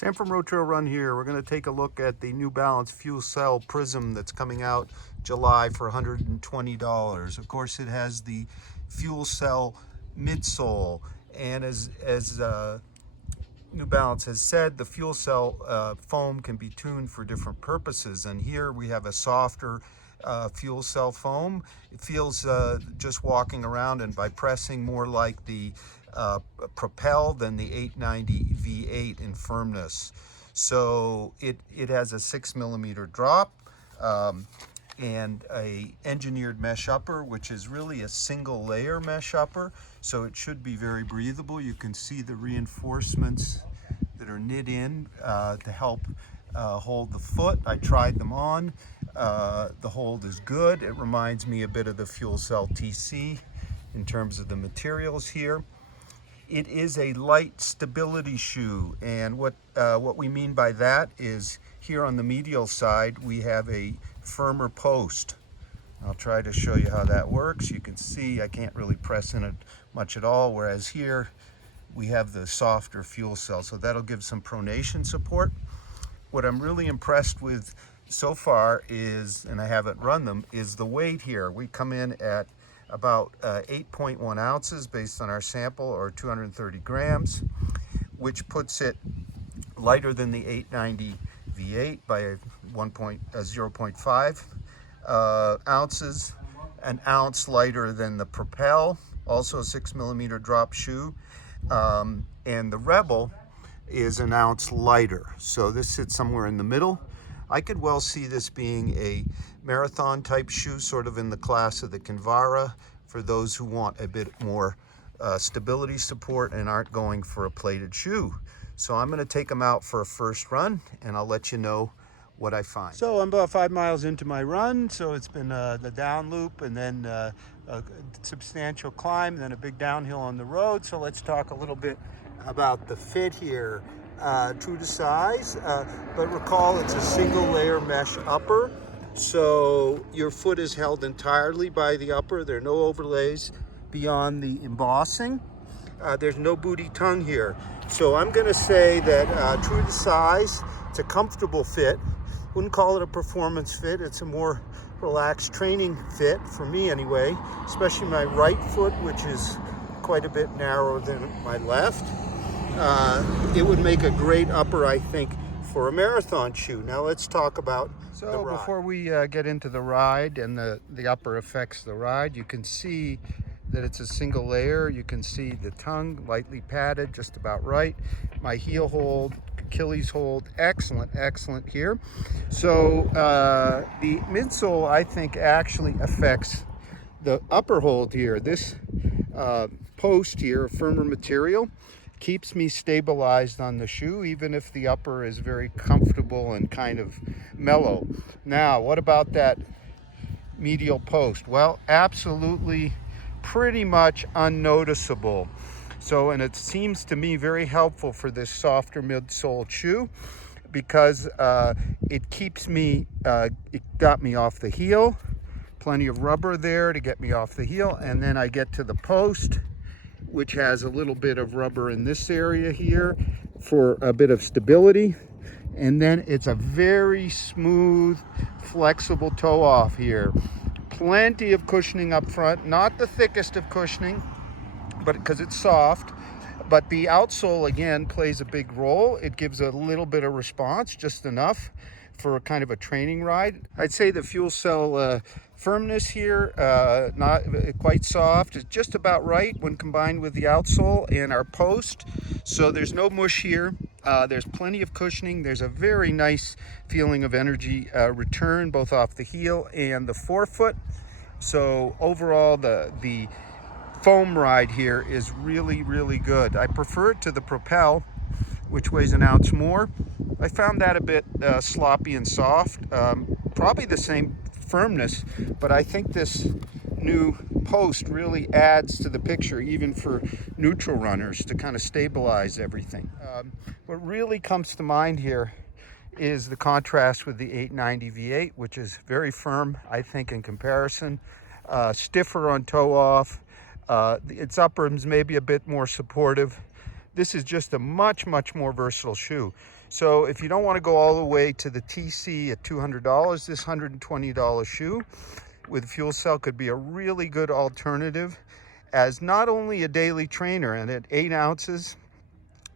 Sam from Road Trail Run here. We're going to take a look at the new Balance FuelCell Prism that's coming out July for $120. Of course, it has the fuel cell midsole, and as New Balance has said, the fuel cell foam can be tuned for different purposes, and here we have a softer fuel cell foam. It feels just walking around, and by pressing, more like the Propel than the 890 V8 in firmness. So it has a 6mm drop and a engineered mesh upper, which is really a single layer mesh upper, so it should be very breathable. You can see the reinforcements that are knit in to help hold the foot. I tried them on. The hold is good. It reminds me a bit of the Fuel Cell TC in terms of the materials here. It is a light stability shoe, and what we mean by that is here on the medial side we have a firmer post. I'll try to show you how that works. You can see I can't really press in it much at all, whereas here we have the softer fuel cell, so that'll give some pronation support. What I'm really impressed with so far is, and I haven't run them, is the weight here. We come in at about 8.1 ounces based on our sample, or 230 grams, which puts it lighter than the 890 V8 by 0.5 ounces, an ounce lighter than the Propel, also a 6mm drop shoe, and the Rebel is an ounce lighter. So this sits somewhere in the middle. I could well see this being a marathon type shoe, sort of in the class of the Kinvara, for those who want a bit more stability support and aren't going for a plated shoe. So I'm going to take them out for a first run, and I'll let you know what I find. So I'm about 5 miles into my run, so it's been the down loop, and then a substantial climb, then a big downhill on the road. So let's talk a little bit about the fit here. True to size, but recall it's a single layer mesh upper, so your foot is held entirely by the upper. There are no overlays beyond the embossing. There's no booty tongue here, so I'm going to say that true to size, it's a comfortable fit. Wouldn't call it a performance fit. It's a more relaxed training fit for me anyway, especially my right foot, which is quite a bit narrower than my left. It would make a great upper, I think, for a marathon shoe. Now let's talk about the ride. Before we get into the ride and the upper affects the ride, you can see that it's a single layer. You can see the tongue lightly padded, just about right. My heel hold, Achilles hold, excellent here. So the midsole, I think, actually affects the upper hold here. This post here, firmer material, keeps me stabilized on the shoe, even if the upper is very comfortable and kind of mellow. Now, what about that medial post? Well, absolutely pretty much unnoticeable. So, and it seems to me very helpful for this softer midsole shoe, because it keeps me, it got me off the heel, plenty of rubber there to get me off the heel, and then I get to the post, which has a little bit of rubber in this area here for a bit of stability. And then it's a very smooth, flexible toe off here. Plenty of cushioning up front, not the thickest of cushioning, but because it's soft. But the outsole, again, plays a big role. It gives a little bit of response, just enough for a kind of a training ride. I'd say the fuel cell firmness here, not quite soft, is just about right when combined with the outsole and our post. So there's no mush here. There's plenty of cushioning. There's a very nice feeling of energy return, both off the heel and the forefoot. So overall, the foam ride here is really good. I prefer it to the Propel, which weighs an ounce more. I found that a bit sloppy and soft, probably the same firmness, but I think this new post really adds to the picture, even for neutral runners, to kind of stabilize everything. What really comes to mind here is the contrast with the 890 V8, which is very firm, I think, in comparison, stiffer on toe off. Its upper is maybe a bit more supportive, this is just a much more versatile shoe. So if you don't want to go all the way to the TC at $200, this $120 shoe with FuelCell could be a really good alternative as not only a daily trainer, and at 8 ounces,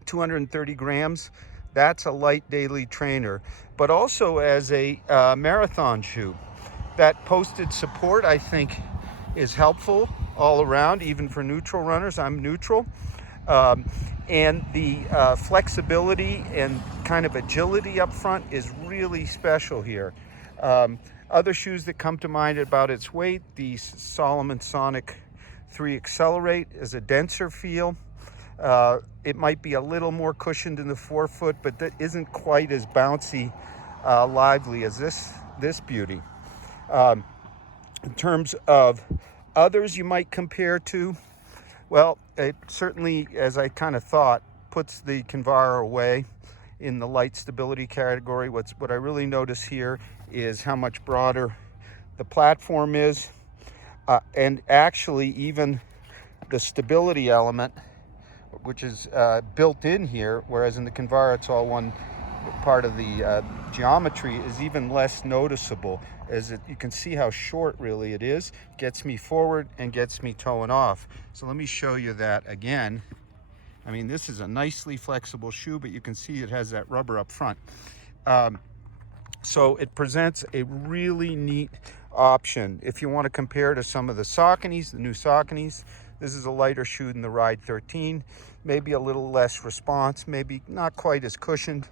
230 grams, that's a light daily trainer, but also as a marathon shoe. That posted support, I think, is helpful all around, even for neutral runners. I'm neutral. And the flexibility and kind of agility up front is really special here. Other shoes that come to mind about its weight, the Salomon Sonic 3 Accelerate is a denser feel. It might be a little more cushioned in the forefoot, but that isn't quite as bouncy, lively as this beauty. In terms of others you might compare to, well, it certainly, as I kind of thought, puts the Kinvara away in the light stability category. What I really notice here is how much broader the platform is, and actually even the stability element, which is built in here, whereas in the Kinvara it's all one part of the geometry, is even less noticeable, as you can see how short really it is. Gets me forward and gets me toeing off. So let me show you that again. I mean, this is a nicely flexible shoe, but you can see it has that rubber up front. So it presents a really neat option. If you want to compare to some of the Sauconys, the new Sauconys, this is a lighter shoe than the Ride 13, maybe a little less response, maybe not quite as cushioned.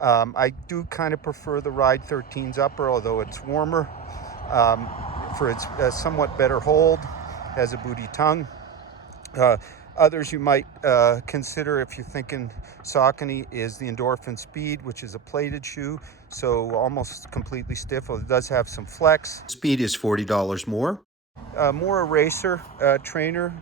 I do kind of prefer the Ride 13's upper, although it's warmer, for its somewhat better hold, has a booty tongue. Others you might consider if you're thinking Saucony is the Endorphin Speed, which is a plated shoe, so almost completely stiff. Well, it does have some flex. Speed is $40 more. More a racer trainer,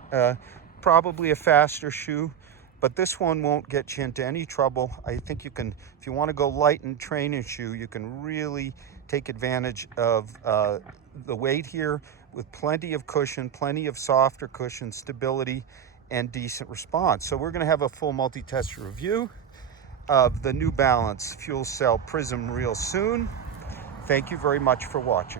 probably a faster shoe, but this one won't get you into any trouble. I think you can, if you want to go light and training shoe, you can really take advantage of the weight here with plenty of cushion, plenty of softer cushion, stability, and decent response. So we're going to have a full multi-test review of the New Balance FuelCell Prism real soon. Thank you very much for watching.